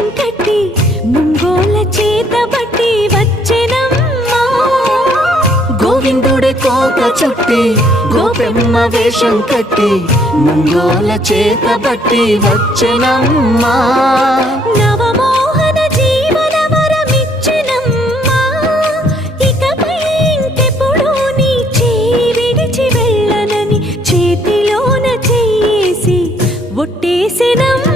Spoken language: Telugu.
వేషం కట్టి ముంగోల చేతబట్టి వచ్చెనమ్మా. గోవిందుడే కోక చుట్టి గోపెమ్మ వేషం కట్టి ముంగోల చేతబట్టి వచ్చెనమ్మా. నవమోహన జీవన వరమిచ్చెనమ్మా. ఇకపై ఇంకెప్పుడు నీ చేయి విడిచి వెళ్ళనని చేతిలోన చెయ్యేసి ఒట్టేసెనమ్మా.